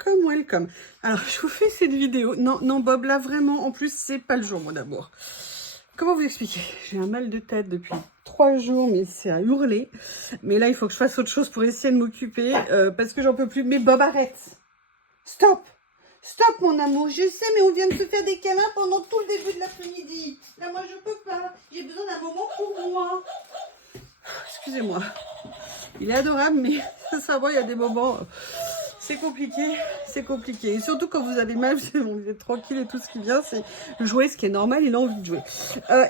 welcome, welcome. Alors, je vous fais cette vidéo. Non, non, Bob, là, vraiment, en plus, c'est pas le jour, moi, d'abord. Comment vous expliquer? J'ai un mal de tête depuis 3 jours, mais c'est à hurler. Mais là, il faut que je fasse autre chose pour essayer de m'occuper, parce que j'en peux plus. Mais Bob, arrête! Stop! Stop, mon amour, je sais, mais on vient de se faire des câlins pendant tout le début de l'après-midi. Là, moi, je peux pas. J'ai besoin d'un moment pour moi. Excusez-moi. Il est adorable, mais ça va, il y a des moments... C'est compliqué, c'est compliqué. Et surtout quand vous avez mal, vous êtes tranquille et tout ce qui vient, c'est jouer, ce qui est normal, il a envie de jouer.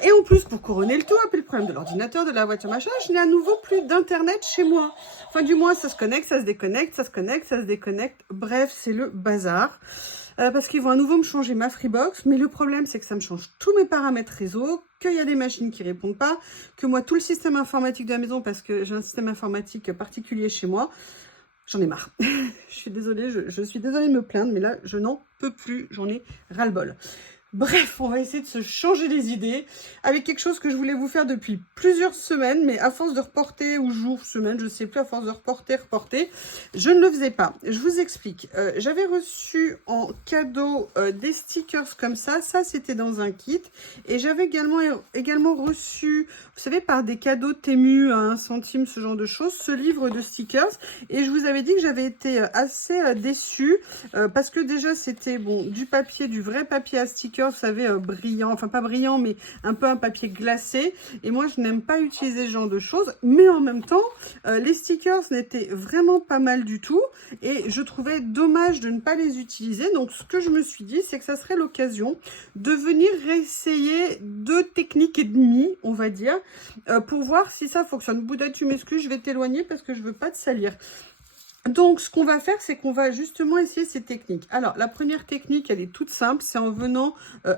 Et en plus, pour couronner le tout, après le problème de l'ordinateur, de la voiture, machin, je n'ai à nouveau plus d'internet chez moi. Enfin, du moins, ça se connecte, ça se déconnecte, ça se connecte, ça se déconnecte. Bref, c'est le bazar. Parce qu'ils vont à nouveau me changer ma Freebox, mais le problème, c'est que ça me change tous mes paramètres réseau, qu'il y a des machines qui répondent pas, que moi, tout le système informatique de la maison, parce que j'ai un système informatique particulier chez moi, j'en ai marre. Je suis désolée, je suis désolée de me plaindre, mais là, je n'en peux plus. J'en ai ras-le-bol. Bref, on va essayer de se changer les idées avec quelque chose que je voulais vous faire depuis plusieurs semaines, mais à force de reporter, ou jours, semaines, je sais plus, à force de reporter, je ne le faisais pas. Je vous explique. J'avais reçu en cadeau des stickers comme ça. Ça, c'était dans un kit. Et j'avais également reçu, vous savez, par des cadeaux Temu à 1 centime, ce genre de choses, ce livre de stickers. Et je vous avais dit que j'avais été assez déçue parce que déjà, c'était bon du papier, du vrai papier à stickers, vous savez, brillant, enfin pas brillant, mais un peu un papier glacé. Et moi, je n'aime pas utiliser ce genre de choses. Mais en même temps, les stickers n'étaient vraiment pas mal du tout. Et je trouvais dommage de ne pas les utiliser. Donc, ce que je me suis dit, c'est que ça serait l'occasion de venir réessayer 2 techniques et demie, on va dire, pour voir si ça fonctionne. Bouddha, tu m'excuses, je vais t'éloigner parce que je veux pas te salir. Donc, ce qu'on va faire, c'est qu'on va justement essayer ces techniques. Alors, la première technique, elle est toute simple. C'est en venant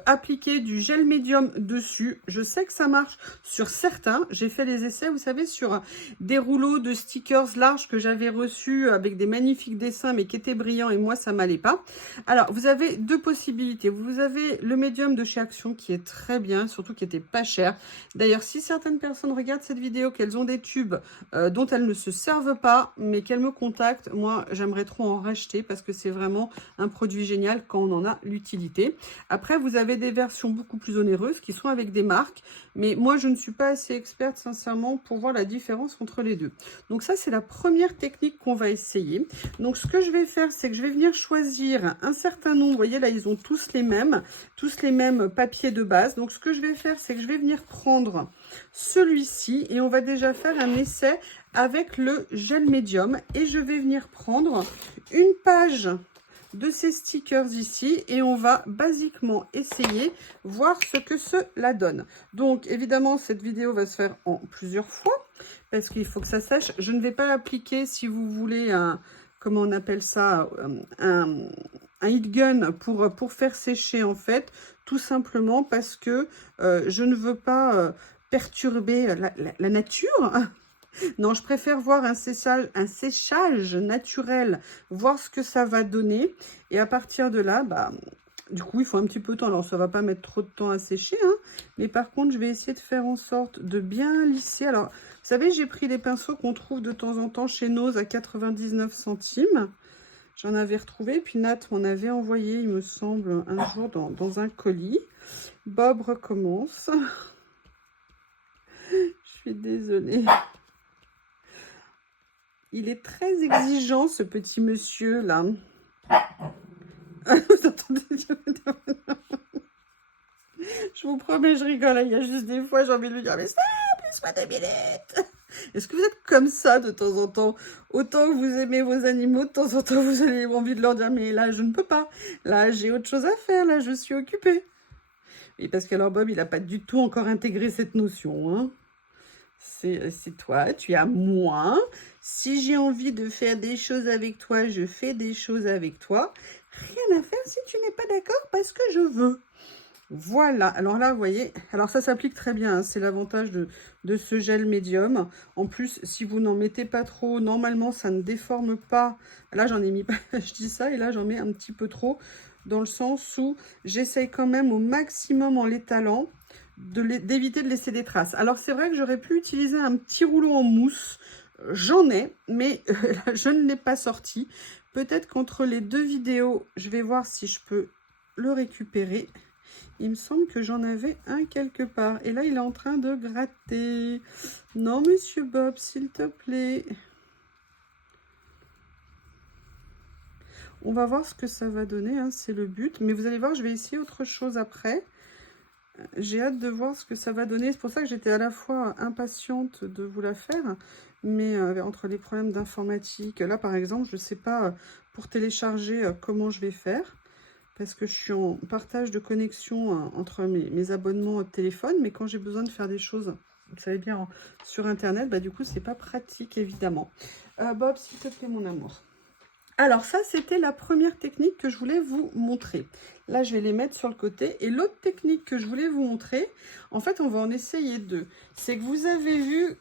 appliquer du gel médium dessus. Je sais que ça marche sur certains. J'ai fait les essais, vous savez, sur des rouleaux de stickers larges que j'avais reçus avec des magnifiques dessins, mais qui étaient brillants. Et moi, ça m'allait pas. Alors, vous avez 2 possibilités. Vous avez le médium de chez Action, qui est très bien, surtout qui était pas cher. D'ailleurs, si certaines personnes regardent cette vidéo, qu'elles ont des tubes dont elles ne se servent pas, mais qu'elles me contactent, moi, j'aimerais trop en racheter parce que c'est vraiment un produit génial quand on en a l'utilité. Après, vous avez des versions beaucoup plus onéreuses qui sont avec des marques, mais moi, je ne suis pas assez experte, sincèrement, pour voir la différence entre les deux. Donc ça, c'est la première technique qu'on va essayer. Donc, ce que je vais faire, c'est que je vais venir choisir un certain nombre. Vous voyez, là, ils ont tous les mêmes papiers de base. Donc, ce que je vais faire, c'est que je vais venir prendre celui-ci et on va déjà faire un essai avec le gel médium et je vais venir prendre une page de ces stickers ici et on va basiquement essayer voir ce que cela donne. Donc évidemment cette vidéo va se faire en plusieurs fois parce qu'il faut que ça sèche. Je ne vais pas appliquer, si vous voulez, un, comment on appelle ça, un heat gun pour faire sécher en fait, tout simplement parce que je ne veux pas perturber la nature. Non, je préfère voir un séchage naturel, voir ce que ça va donner. Et à partir de là, bah, du coup, il faut un petit peu de temps. Alors, ça ne va pas mettre trop de temps à sécher, hein, mais par contre, je vais essayer de faire en sorte de bien lisser. Alors, vous savez, j'ai pris les pinceaux qu'on trouve de temps en temps chez Nose à 99 centimes. J'en avais retrouvé, puis Nat m'en avait envoyé, il me semble, un jour dans un colis. Bob recommence. Je suis désolée. Il est très exigeant, ce petit monsieur-là. Vous entendez? Je vous promets, je rigole. Il y a juste des fois, j'ai envie de lui dire, mais ça, plus-moi 2 minutes. Est-ce que vous êtes comme ça de temps en temps? Autant que vous aimez vos animaux, de temps en temps, vous avez envie de leur dire, mais là, je ne peux pas. Là, j'ai autre chose à faire. Là, je suis occupée. Et parce que alors, Bob, il n'a pas du tout encore intégré cette notion, hein. C'est toi, tu as moi. Si j'ai envie de faire des choses avec toi, je fais des choses avec toi. Rien à faire si tu n'es pas d'accord parce que je veux. Voilà, alors là, vous voyez, alors ça s'applique très bien, hein, c'est l'avantage de ce gel médium. En plus, si vous n'en mettez pas trop, normalement, ça ne déforme pas. Là, j'en ai mis, je dis ça, et là, j'en mets un petit peu trop, dans le sens où j'essaye quand même au maximum en l'étalant d'éviter de laisser des traces. Alors, c'est vrai que j'aurais pu utiliser un petit rouleau en mousse j'en ai, mais je ne l'ai pas sorti. Peut-être qu'entre les deux vidéos, je vais voir si je peux le récupérer. Il me semble que j'en avais un quelque part. Et là, il est en train de gratter. Non, monsieur Bob, s'il te plaît. On va voir ce que ça va donner, hein, c'est le but. Mais vous allez voir, je vais essayer autre chose après. J'ai hâte de voir ce que ça va donner. C'est pour ça que j'étais à la fois impatiente de vous la faire, mais entre les problèmes d'informatique, là par exemple, je ne sais pas pour télécharger comment je vais faire, parce que je suis en partage de connexion entre mes abonnements de téléphone, mais quand j'ai besoin de faire des choses, vous savez bien, sur Internet, bah, du coup, c'est pas pratique, évidemment. Bob, s'il te plaît, mon amour. Alors ça, c'était la première technique que je voulais vous montrer. Là, je vais les mettre sur le côté. Et l'autre technique que je voulais vous montrer, en fait, on va en essayer deux. C'est que vous avez vu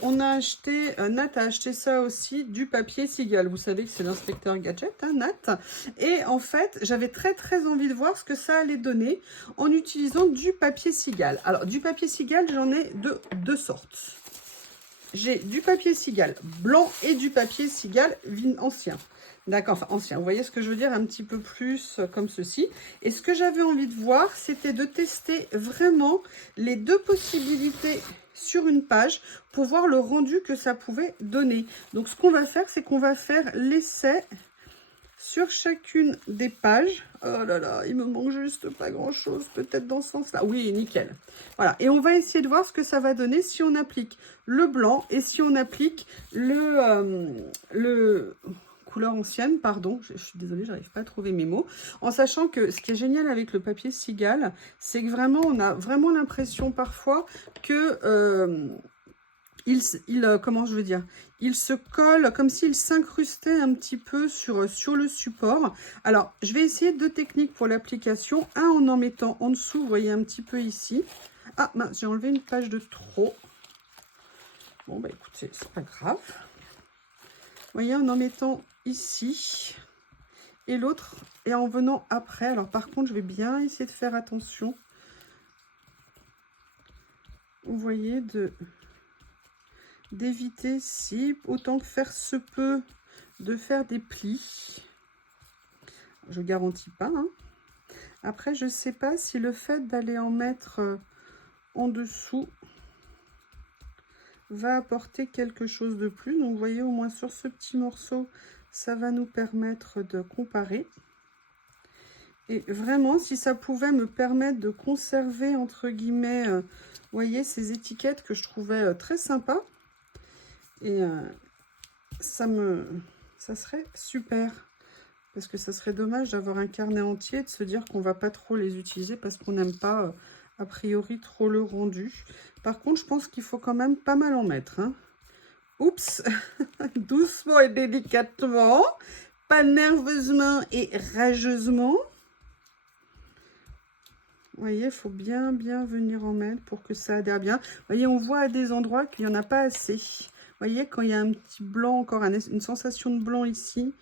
qu'on a acheté, Nat a acheté ça aussi, du papier cigale. Vous savez que c'est l'inspecteur gadget, hein, Nat. Et en fait, j'avais très envie de voir ce que ça allait donner en utilisant du papier cigale. Alors, du papier cigale, j'en ai de deux sortes. J'ai du papier cigale blanc et du papier cigale ancien. D'accord, enfin ancien, vous voyez ce que je veux dire, un petit peu plus comme ceci. Et ce que j'avais envie de voir, c'était de tester vraiment les deux possibilités sur une page pour voir le rendu que ça pouvait donner. Donc ce qu'on va faire, c'est qu'on va faire l'essai sur chacune des pages. Oh là là, il me manque juste pas grand chose, peut-être dans ce sens-là. Oui, nickel. Voilà, et on va essayer de voir ce que ça va donner si on applique le blanc et si on applique le couleur ancienne, pardon, je suis désolée, j'arrive pas à trouver mes mots, en sachant que ce qui est génial avec le papier cigale, c'est que vraiment, on a vraiment l'impression parfois que comment je veux dire, il se colle comme s'il s'incrustait un petit peu sur le support. Alors, je vais essayer deux techniques pour l'application. Un, en mettant en dessous, vous voyez un petit peu ici. Ah, mince, j'ai enlevé une page de trop. Bon, bah écoutez, c'est pas grave. Vous voyez, en mettant ici. Et l'autre, et en venant après. Alors, par contre, je vais bien essayer de faire attention. Vous voyez, d'éviter, si autant que faire se peut, de faire des plis. Je garantis pas, hein. Après, je sais pas si le fait d'aller en mettre en dessous va apporter quelque chose de plus. Donc, vous voyez, au moins sur ce petit morceau, ça va nous permettre de comparer. Et vraiment, si ça pouvait me permettre de conserver, entre guillemets, vous voyez, ces étiquettes que je trouvais très sympas. Et ça serait super. Parce que ça serait dommage d'avoir un carnet entier, de se dire qu'on va pas trop les utiliser parce qu'on n'aime pas, a priori, trop le rendu. Par contre, je pense qu'il faut quand même pas mal en mettre, hein. Oups. Doucement et délicatement, pas nerveusement et rageusement. Vous voyez, il faut bien venir en mettre pour que ça adhère bien. Vous voyez, on voit à des endroits qu'il n'y en a pas assez. Vous voyez, quand il y a un petit blanc, encore une sensation de blanc ici,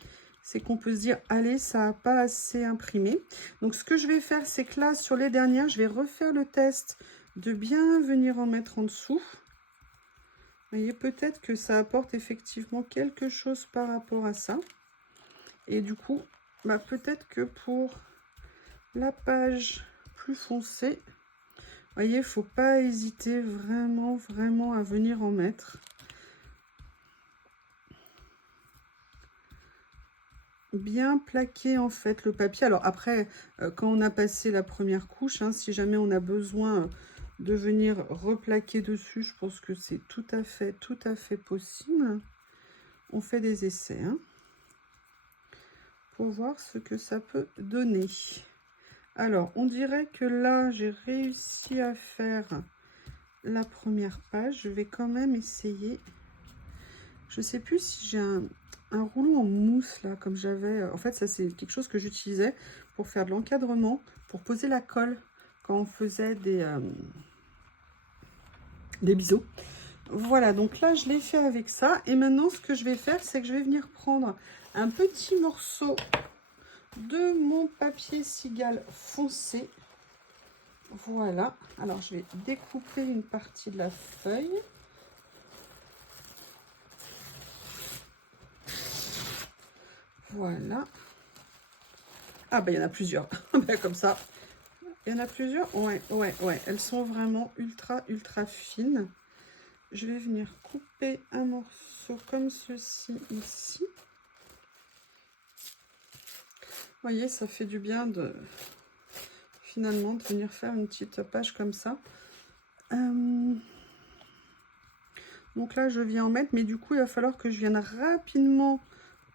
c'est qu'on peut se dire, allez, ça n'a pas assez imprimé. Donc, ce que je vais faire, c'est que là, sur les dernières, je vais refaire le test de bien venir en mettre en dessous. Vous voyez, peut-être que ça apporte effectivement quelque chose par rapport à ça. Et du coup, bah, peut-être que pour la page plus foncée, vous voyez, il ne faut pas hésiter vraiment à venir en mettre. Bien plaquer en fait le papier. Alors après, quand on a passé la première couche, hein, si jamais on a besoin de venir replaquer dessus, je pense que c'est tout à fait possible. On fait des essais, hein, pour voir ce que ça peut donner. Alors, on dirait que là, j'ai réussi à faire la première page. Je vais quand même essayer. Je ne sais plus si j'ai un rouleau en mousse, là, comme j'avais. En fait, ça, c'est quelque chose que j'utilisais pour faire de l'encadrement, pour poser la colle quand on faisait des biseaux. Voilà, donc là, je l'ai fait avec ça. Et maintenant, ce que je vais faire, c'est que je vais venir prendre un petit morceau de mon papier cigale foncé. Voilà. Alors, je vais découper une partie de la feuille. Voilà. Ah bah il y en a plusieurs. Bah, comme ça. Il y en a plusieurs. Ouais. Elles sont vraiment ultra fines. Je vais venir couper un morceau comme ceci ici. Vous voyez, ça fait du bien de finalement de venir faire une petite page comme ça. Donc là, je viens en mettre, mais du coup, il va falloir que je vienne rapidement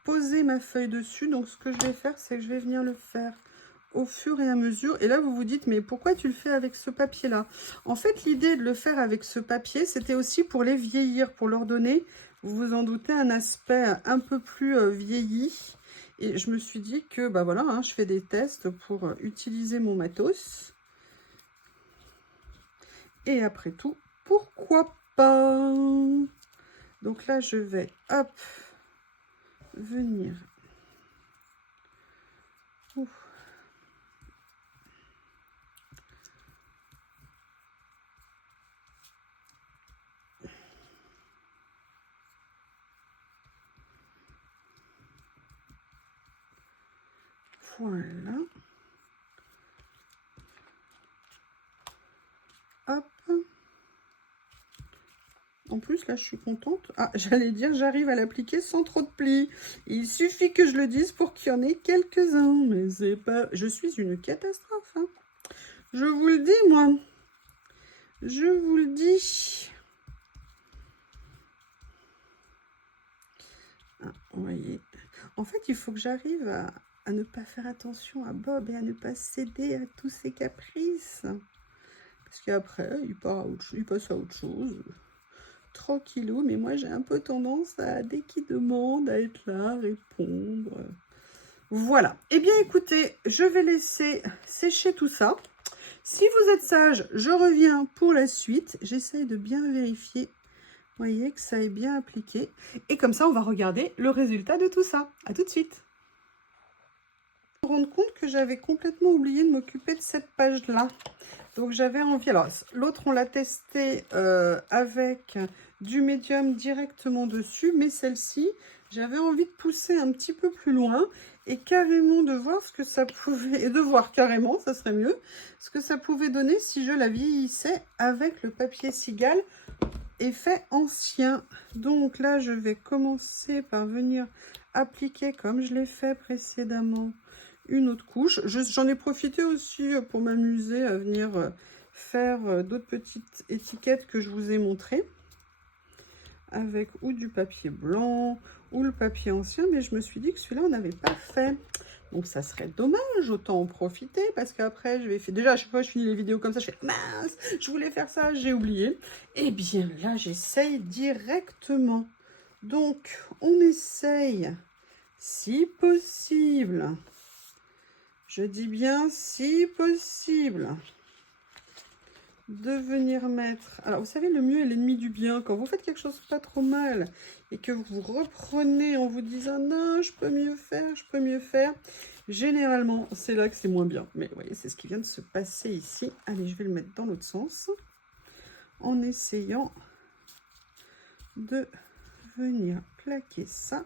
poser ma feuille dessus. Donc, ce que je vais faire, c'est que je vais venir le faire au fur et à mesure. Et là, vous vous dites, mais pourquoi tu le fais avec ce papier-là? En fait, l'idée de le faire avec ce papier, c'était aussi pour les vieillir, pour leur donner, vous vous en doutez, un aspect un peu plus vieilli. Et je me suis dit que, bah voilà, hein, je fais des tests pour utiliser mon matos. Et après tout, pourquoi pas? Donc là, je vais, hop, venir. Ouf. Voilà. Hop. En plus, là, je suis contente. Ah, j'allais dire, j'arrive à l'appliquer sans trop de plis. Il suffit que je le dise pour qu'il y en ait quelques-uns. Mais c'est pas... Je suis une catastrophe. Hein. Je vous le dis, moi. Je vous le dis. Ah, vous voyez. En fait, il faut que j'arrive à ne pas faire attention à Bob et à ne pas céder à tous ses caprices. Parce qu'après, il passe à autre chose. Tranquillou, mais moi j'ai un peu tendance à, dès qu'il demande, à être là, répondre. Voilà. Eh bien écoutez, je vais laisser sécher tout ça. Si vous êtes sage, je reviens pour la suite. J'essaye de bien vérifier, vous voyez, que ça est bien appliqué. Et comme ça, on va regarder le résultat de tout ça. À tout de suite. Je me rends compte que j'avais complètement oublié de m'occuper de cette page-là. Donc j'avais envie, alors l'autre on l'a testé avec du médium directement dessus, mais celle-ci, j'avais envie de pousser un petit peu plus loin et carrément de voir ce que ça pouvait, et de voir carrément, ça serait mieux, ce que ça pouvait donner si je la vieillissais avec le papier Cigale effet ancien. Donc là, je vais commencer par venir appliquer comme je l'ai fait précédemment une autre couche. J'en ai profité aussi pour m'amuser à venir faire d'autres petites étiquettes que je vous ai montrées avec ou du papier blanc ou le papier ancien, mais je me suis dit que celui-là on n'avait pas fait, donc ça serait dommage, autant en profiter parce qu'après je vais faire, déjà à chaque fois je finis les vidéos comme ça, je fais mince, je voulais faire ça, j'ai oublié. Et bien là j'essaye directement, donc on essaye si possible. Je dis bien si possible de venir mettre... Alors, vous savez, le mieux est l'ennemi du bien. Quand vous faites quelque chose pas trop mal et que vous reprenez en vous disant « Non, je peux mieux faire », généralement, c'est là que c'est moins bien. Mais vous voyez, c'est ce qui vient de se passer ici. Allez, je vais le mettre dans l'autre sens en essayant de venir plaquer ça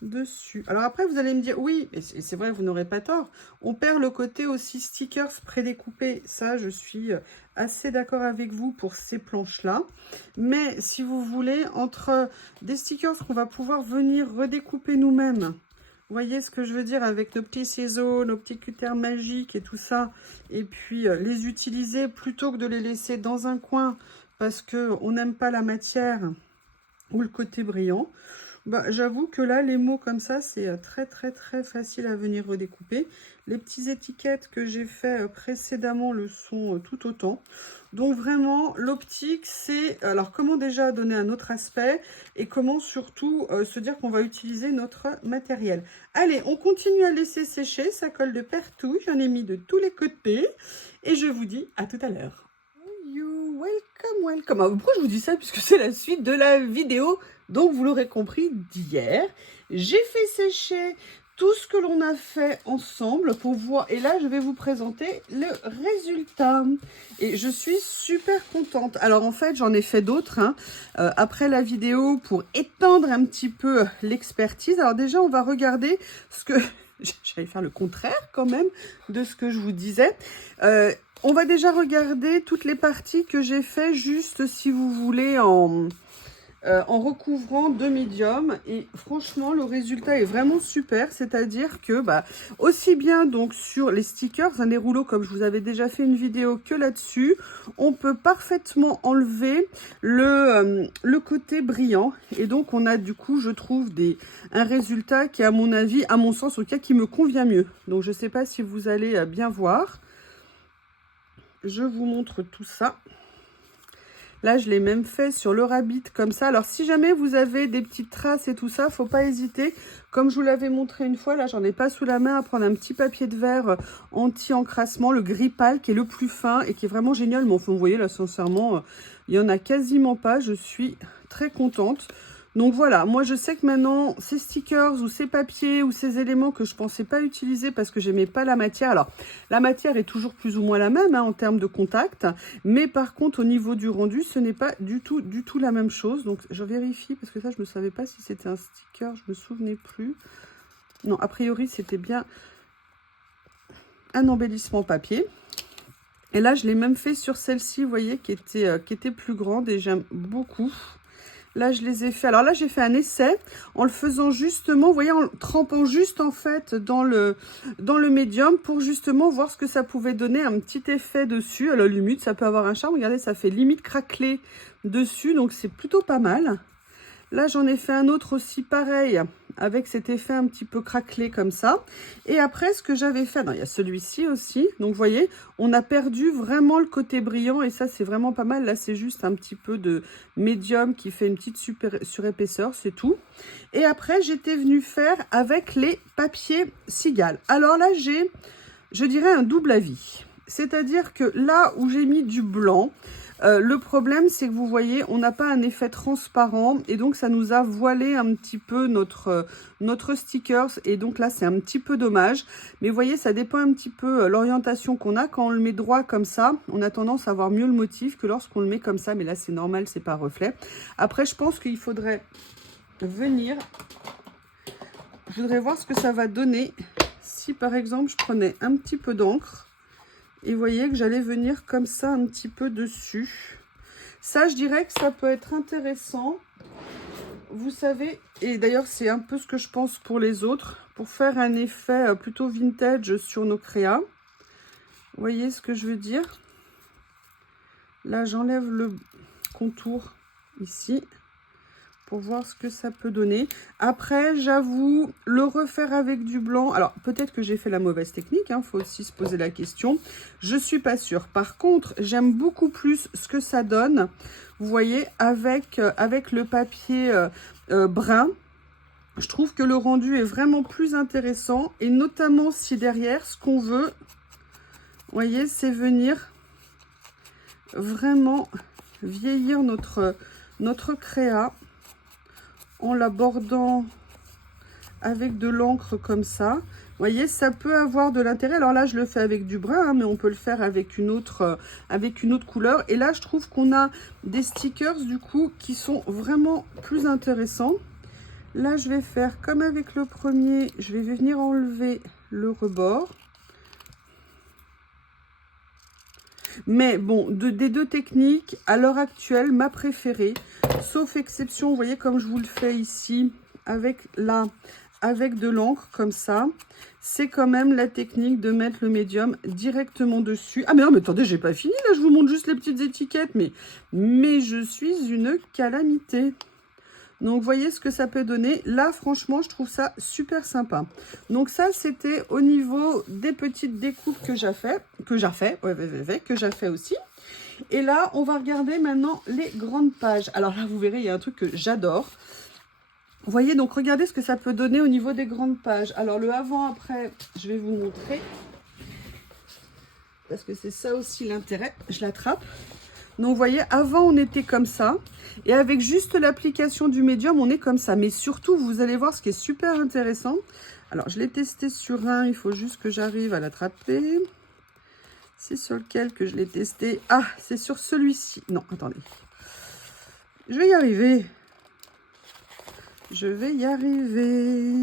dessus. Alors après, vous allez me dire, oui, et c'est vrai, vous n'aurez pas tort, on perd le côté aussi stickers prédécoupés. Ça, je suis assez d'accord avec vous pour ces planches-là. Mais si vous voulez, entre des stickers qu'on va pouvoir venir redécouper nous-mêmes, vous voyez ce que je veux dire, avec nos petits ciseaux, nos petits cutters magiques et tout ça, et puis les utiliser plutôt que de les laisser dans un coin parce qu'on n'aime pas la matière ou le côté brillant. Bah, j'avoue que là, les mots comme ça, c'est très facile à venir redécouper. Les petites étiquettes que j'ai fait précédemment le sont tout autant. Donc vraiment, l'optique, c'est alors comment déjà donner un autre aspect et comment surtout se dire qu'on va utiliser notre matériel. Allez, on continue à laisser sécher, ça colle de partout, j'en ai mis de tous les côtés et je vous dis à tout à l'heure. Welcome. Alors, pourquoi je vous dis ça? Puisque c'est la suite de la vidéo. Donc, vous l'aurez compris, d'hier, j'ai fait sécher tout ce que l'on a fait ensemble pour voir. Et là, je vais vous présenter le résultat. Et je suis super contente. Alors, en fait, j'en ai fait d'autres hein, après la vidéo pour étendre un petit peu l'expertise. Alors déjà, on va regarder ce que... J'allais faire le contraire quand même de ce que je vous disais. On va déjà regarder toutes les parties que j'ai fait juste, si vous voulez, en recouvrant de médium. Et franchement, le résultat est vraiment super. C'est-à-dire que, aussi bien donc sur les stickers, les rouleaux, comme je vous avais déjà fait une vidéo que là-dessus, on peut parfaitement enlever le côté brillant. Et donc, on a du coup, je trouve, un résultat qui, à mon avis, à mon sens, au cas qui me convient mieux. Donc, je ne sais pas si vous allez bien voir. Je vous montre tout ça. Là, je l'ai même fait sur le rabbit comme ça. Alors, si jamais vous avez des petites traces et tout ça, faut pas hésiter. Comme je vous l'avais montré une fois, là, j'en ai pas sous la main, à prendre un petit papier de verre anti-encrassement, le gris pâle, qui est le plus fin et qui est vraiment génial. Mais enfin, vous voyez, là, sincèrement, il y en a quasiment pas. Je suis très contente. Donc voilà, moi je sais que maintenant ces stickers ou ces papiers ou ces éléments que je pensais pas utiliser parce que j'aimais pas la matière. Alors la matière est toujours plus ou moins la même hein, en termes de contact, mais par contre au niveau du rendu ce n'est pas du tout la même chose. Donc je vérifie parce que ça je ne savais pas si c'était un sticker, je me souvenais plus. Non, a priori c'était bien un embellissement papier. Et là je l'ai même fait sur celle-ci, vous voyez, qui était plus grande et j'aime beaucoup. Là, je les ai fait. Alors là, j'ai fait un essai en le faisant justement, vous voyez, en le trempant juste en fait dans le médium pour justement voir ce que ça pouvait donner, un petit effet dessus. À la limite, ça peut avoir un charme. Regardez, ça fait limite craqueler dessus, donc c'est plutôt pas mal. Là, j'en ai fait un autre aussi pareil, avec cet effet un petit peu craquelé comme ça. Et après, ce que j'avais fait, non, il y a celui-ci aussi. Donc, vous voyez, on a perdu vraiment le côté brillant et ça, c'est vraiment pas mal. Là, c'est juste un petit peu de médium qui fait une petite surépaisseur, c'est tout. Et après, j'étais venue faire avec les papiers cigales. Alors là, j'ai, je dirais, un double avis. C'est-à-dire que là où j'ai mis du blanc, le problème, c'est que vous voyez, on n'a pas un effet transparent et donc ça nous a voilé un petit peu notre stickers et donc là, c'est un petit peu dommage. Mais vous voyez, ça dépend un petit peu l'orientation qu'on a. Quand on le met droit comme ça, on a tendance à voir mieux le motif que lorsqu'on le met comme ça. Mais là, c'est normal, c'est pas reflet. Après, je pense qu'il faudrait venir... Je voudrais voir ce que ça va donner si, par exemple, je prenais un petit peu d'encre. Et vous voyez que j'allais venir comme ça un petit peu dessus. Ça, je dirais que ça peut être intéressant. Vous savez, et d'ailleurs, c'est un peu ce que je pense pour les autres. Pour faire un effet plutôt vintage sur nos créas. Vous voyez ce que je veux dire? Là, j'enlève le contour ici. Pour voir ce que ça peut donner. Après, j'avoue, le refaire avec du blanc. Alors, peut-être que j'ai fait la mauvaise technique. Il faut aussi se poser la question. Je suis pas sûre. Par contre, j'aime beaucoup plus ce que ça donne. Vous voyez, avec le papier brun. Je trouve que le rendu est vraiment plus intéressant. Et notamment si derrière, ce qu'on veut, vous voyez, c'est venir vraiment vieillir notre créa. En l'abordant avec de l'encre comme ça. Vous voyez, ça peut avoir de l'intérêt. Alors là, je le fais avec du brun, hein, mais on peut le faire avec une autre couleur. Et là, je trouve qu'on a des stickers, du coup, qui sont vraiment plus intéressants. Là, je vais faire comme avec le premier. Je vais venir enlever le rebord. Mais bon, des deux techniques, à l'heure actuelle, ma préférée, sauf exception, vous voyez comme je vous le fais ici, avec de l'encre comme ça, c'est quand même la technique de mettre le médium directement dessus. Ah mais non, mais attendez, j'ai pas fini, là je vous montre juste les petites étiquettes, mais je suis une calamité. Donc, vous voyez ce que ça peut donner. Là, franchement, je trouve ça super sympa. Donc, ça, c'était au niveau des petites découpes que j'ai fait aussi. Et là, on va regarder maintenant les grandes pages. Alors là, vous verrez, il y a un truc que j'adore. Vous voyez, donc, regardez ce que ça peut donner au niveau des grandes pages. Alors, le avant-après, je vais vous montrer. Parce que c'est ça aussi l'intérêt. Je l'attrape. Donc, vous voyez, avant, on était comme ça. Et avec juste l'application du médium, on est comme ça. Mais surtout, vous allez voir ce qui est super intéressant. Alors, je l'ai testé sur un, il faut juste que j'arrive à l'attraper. C'est sur lequel que je l'ai testé? Ah, c'est sur celui-ci. Non, attendez. Je vais y arriver. Je vais y arriver.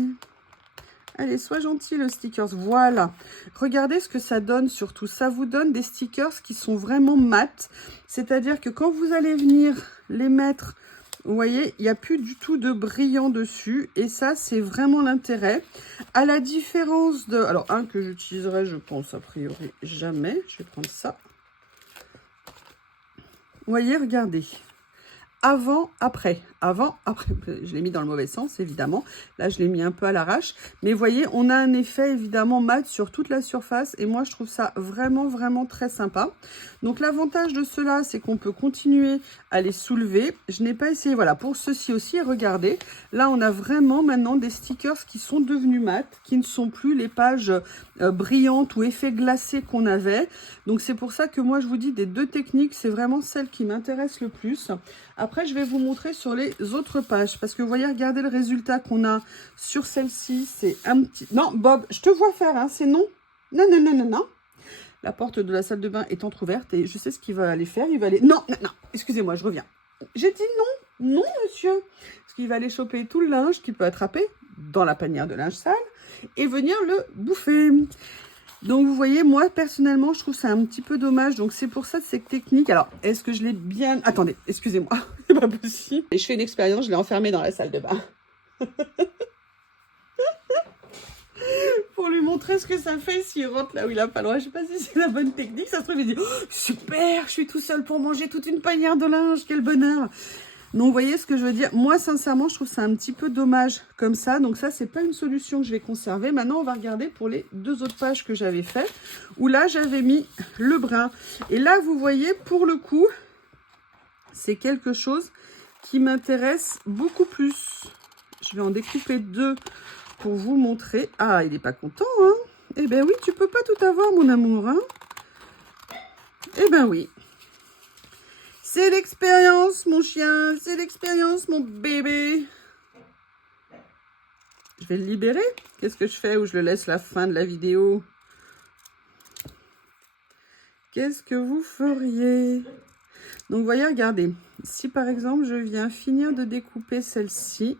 Allez, sois gentil le stickers. Voilà. Regardez ce que ça donne surtout. Ça vous donne des stickers qui sont vraiment mat. C'est-à-dire que quand vous allez venir les mettre, vous voyez, il n'y a plus du tout de brillant dessus. Et ça, c'est vraiment l'intérêt. À la différence de... Alors, un que j'utiliserai, je pense, a priori, jamais. Je vais prendre ça. Vous voyez, regardez. Avant, après. Avant, après. Je l'ai mis dans le mauvais sens, évidemment. Là, je l'ai mis un peu à l'arrache. Mais vous voyez, on a un effet, évidemment, mat sur toute la surface. Et moi, je trouve ça vraiment, vraiment très sympa. Donc, l'avantage de cela, c'est qu'on peut continuer à les soulever. Je n'ai pas essayé. Voilà, pour ceci aussi, regardez. Là, on a vraiment maintenant des stickers qui sont devenus mat, qui ne sont plus les pages brillantes ou effets glacés qu'on avait. Donc, c'est pour ça que moi, je vous dis, des deux techniques, c'est vraiment celle qui m'intéresse le plus. Après, je vais vous montrer sur les autres pages. Parce que vous voyez, regardez le résultat qu'on a sur celle-ci. C'est un petit... Non, Bob, je te vois faire, hein, c'est non. Non, non, non, non, non. La porte de la salle de bain est entrouverte et je sais ce qu'il va aller faire. Il va aller... Non, non, non, excusez-moi, je reviens. J'ai dit non, non, monsieur. Parce qu'il va aller choper tout le linge qu'il peut attraper dans la panière de linge sale et venir le bouffer. Donc, vous voyez, moi, personnellement, je trouve ça un petit peu dommage. Donc, c'est pour ça, cette technique. Alors, est-ce que je l'ai bien... Attendez, excusez-moi. C'est pas possible. Et je fais une expérience, je l'ai enfermé dans la salle de bain. Pour lui montrer ce que ça fait s'il rentre là où il a pas le droit. Je sais pas si c'est la bonne technique. Ça se trouve, il dit, oh, super, je suis tout seul pour manger toute une panière de linge. Quel bonheur. Donc, vous voyez ce que je veux dire? Moi, sincèrement, je trouve ça un petit peu dommage comme ça. Donc, ça, c'est pas une solution que je vais conserver. Maintenant, on va regarder pour les deux autres pages que j'avais fait. Où là, j'avais mis le brun. Et là, vous voyez, pour le coup, c'est quelque chose qui m'intéresse beaucoup plus. Je vais en découper deux pour vous montrer. Ah, il n'est pas content, hein? Eh bien oui, tu peux pas tout avoir, mon amour, hein? Eh bien oui. C'est l'expérience, mon chien. C'est l'expérience, mon bébé. Je vais le libérer. Qu'est-ce que je fais? Ou je le laisse la fin de la vidéo? Qu'est-ce que vous feriez? Donc, vous voyez, regardez. Si, par exemple, je viens finir de découper celle-ci.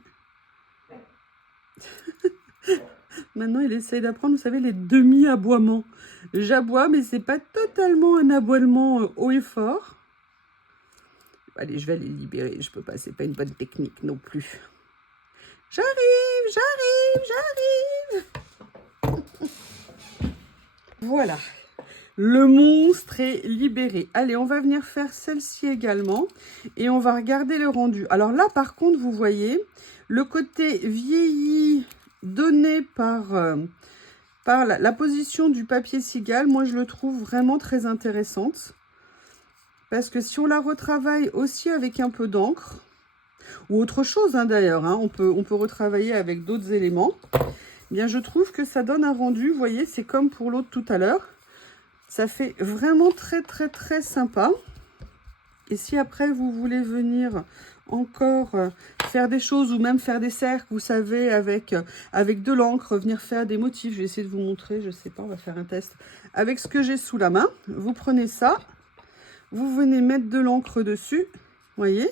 Maintenant, il essaye d'apprendre, vous savez, les demi-aboiements. J'aboie, mais c'est pas totalement un aboiement haut et fort. Allez, je vais aller le libérer. Je peux pas, c'est pas une bonne technique non plus. J'arrive, j'arrive, j'arrive. Voilà. Le monstre est libéré. Allez, on va venir faire celle-ci également. Et on va regarder le rendu. Alors là, par contre, vous voyez, le côté vieilli donné par la position du papier cigale, moi, je le trouve vraiment très intéressante. Parce que si on la retravaille aussi avec un peu d'encre, ou autre chose hein, d'ailleurs, hein, on peut retravailler avec d'autres éléments, eh bien je trouve que ça donne un rendu, vous voyez, c'est comme pour l'autre tout à l'heure. Ça fait vraiment très très très sympa. Et si après vous voulez venir encore faire des choses ou même faire des cercles, vous savez, avec de l'encre, venir faire des motifs, je vais essayer de vous montrer, je sais pas, on va faire un test avec ce que j'ai sous la main. Vous prenez ça. Vous venez mettre de l'encre dessus, voyez,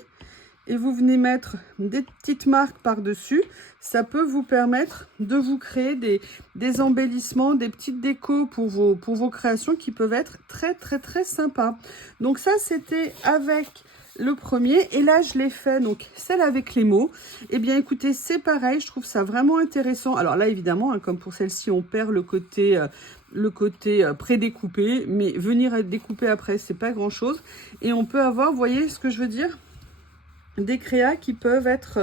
et vous venez mettre des petites marques par-dessus. Ça peut vous permettre de vous créer des embellissements, des petites décos pour vos créations qui peuvent être très, très, très sympas. Donc ça, c'était avec le premier. Et là, je l'ai fait, donc celle avec les mots. Eh bien, écoutez, c'est pareil, je trouve ça vraiment intéressant. Alors là, évidemment, hein, comme pour celle-ci, on perd le côté pré-découpé, mais venir être découpé après, c'est pas grand-chose. Et on peut avoir, vous voyez ce que je veux dire, des créas qui peuvent être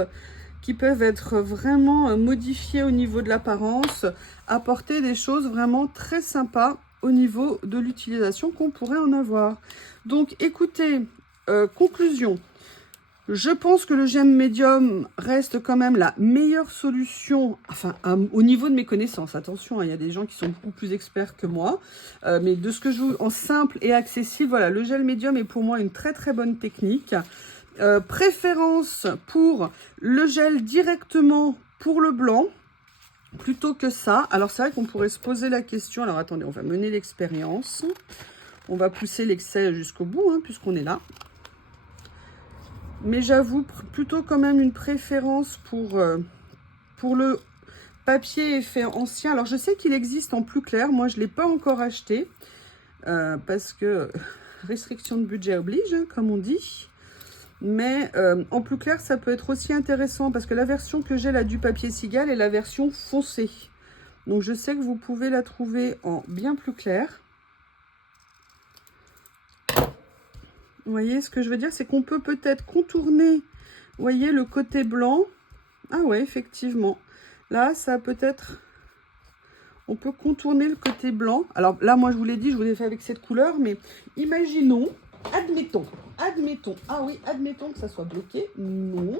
vraiment modifiées au niveau de l'apparence, apporter des choses vraiment très sympas au niveau de l'utilisation qu'on pourrait en avoir. Donc, écoutez, conclusion. Je pense que le gemme médium reste quand même la meilleure solution, enfin au niveau de mes connaissances. Attention, hein, il y a des gens qui sont beaucoup plus experts que moi, mais de ce que je vous en simple et accessible, voilà, le gel médium est pour moi une très très bonne technique. Préférence pour le gel directement pour le blanc. plutôt que ça. Alors c'est vrai qu'on pourrait se poser la question. Alors attendez, on va mener l'expérience. On va pousser l'excès jusqu'au bout, hein, puisqu'on est là. Mais j'avoue plutôt quand même une préférence pour le papier effet ancien. Alors je sais qu'il existe en plus clair. Moi je ne l'ai pas encore acheté. Parce que restriction de budget oblige, hein, comme on dit. Mais en plus clair, ça peut être aussi intéressant parce que la version que j'ai là du papier cigale est la version foncée. Donc je sais que vous pouvez la trouver en bien plus clair. Vous voyez, ce que je veux dire, c'est qu'on peut peut-être contourner, vous voyez, le côté blanc. Ah ouais, effectivement. Là, ça peut-être... On peut contourner le côté blanc. Alors là, moi, je vous l'ai dit, je vous l'ai fait avec cette couleur. Mais imaginons, admettons. Ah oui, admettons que ça soit bloqué. Non.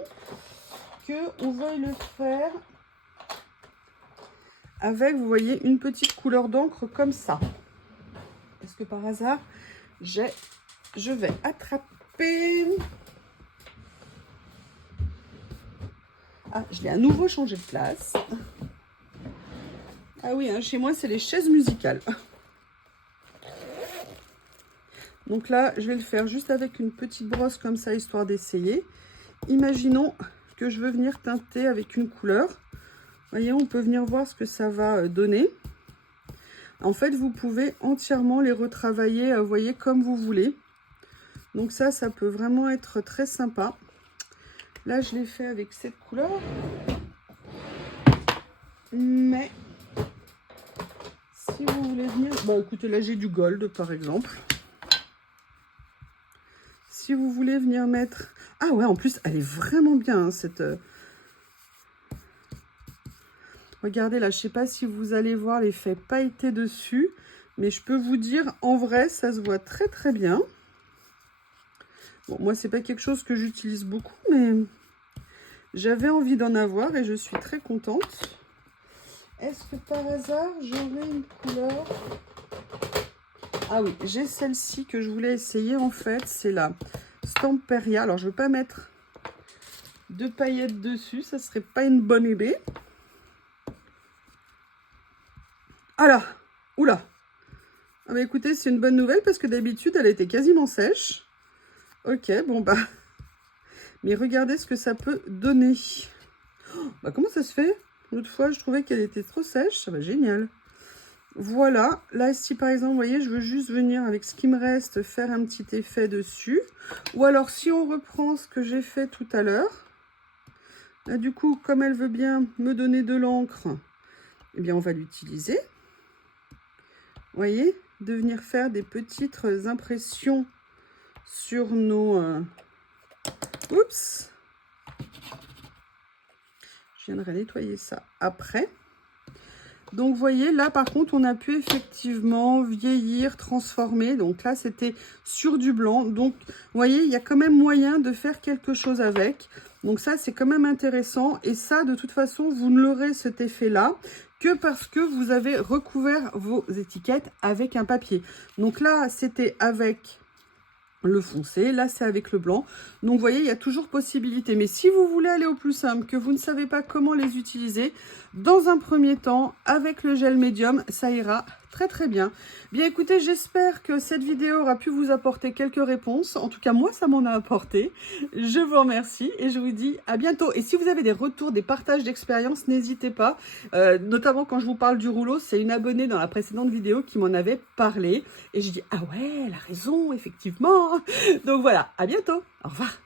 Qu'on veuille le faire avec, vous voyez, une petite couleur d'encre comme ça. Est-ce que par hasard, je vais attraper... Ah, je l'ai à nouveau changé de place. Ah oui, hein, chez moi, c'est les chaises musicales. Donc là, je vais le faire juste avec une petite brosse comme ça, histoire d'essayer. Imaginons que je veux venir teinter avec une couleur. Vous voyez, on peut venir voir ce que ça va donner. En fait, vous pouvez entièrement les retravailler, vous voyez, comme vous voulez. Donc ça peut vraiment être très sympa. Là, je l'ai fait avec cette couleur. Mais si vous voulez venir... Bah écoutez, là, j'ai du gold, par exemple. Si vous voulez venir mettre... Ah ouais, en plus, elle est vraiment bien, hein, cette... Regardez, là, je ne sais pas si vous allez voir l'effet pailleté dessus. Mais je peux vous dire, en vrai, ça se voit très, très bien. Bon, moi, c'est pas quelque chose que j'utilise beaucoup, mais j'avais envie d'en avoir et je suis très contente. Est-ce que par hasard, j'aurais une couleur... Ah oui, j'ai celle-ci que je voulais essayer, en fait. C'est la Stamperia. Alors, je ne veux pas mettre de paillettes dessus. Ça ne serait pas une bonne idée. Ah là, oula. Ah bah écoutez, c'est une bonne nouvelle parce que d'habitude, elle était quasiment sèche. Ok, bon bah... Mais regardez ce que ça peut donner. Oh, bah comment ça se fait? L'autre fois, je trouvais qu'elle était trop sèche. Ça va, génial. Voilà. Là, si par exemple, vous voyez, je veux juste venir avec ce qui me reste, faire un petit effet dessus. Ou alors, si on reprend ce que j'ai fait tout à l'heure, là, du coup, comme elle veut bien me donner de l'encre, eh bien, on va l'utiliser. Vous voyez, de venir faire des petites impressions sur nos... Oups! Je viendrai nettoyer ça après. Donc, vous voyez, là, par contre, on a pu effectivement vieillir, transformer. Donc là, c'était sur du blanc. Donc, vous voyez, il y a quand même moyen de faire quelque chose avec. Donc ça, c'est quand même intéressant. Et ça, de toute façon, vous ne l'aurez cet effet-là que parce que vous avez recouvert vos étiquettes avec un papier. Donc là, c'était avec... le foncé, là c'est avec le blanc. Donc vous voyez, il y a toujours possibilité. Mais si vous voulez aller au plus simple, que vous ne savez pas comment les utiliser, dans un premier temps, avec le gel médium, ça ira très très bien. Bien écoutez, j'espère que cette vidéo aura pu vous apporter quelques réponses. En tout cas, moi, ça m'en a apporté. Je vous remercie et je vous dis à bientôt. Et si vous avez des retours, des partages d'expérience, n'hésitez pas. Notamment quand je vous parle du rouleau, c'est une abonnée dans la précédente vidéo qui m'en avait parlé. Et je dis, ah ouais, elle a raison, effectivement. Donc voilà, à bientôt. Au revoir.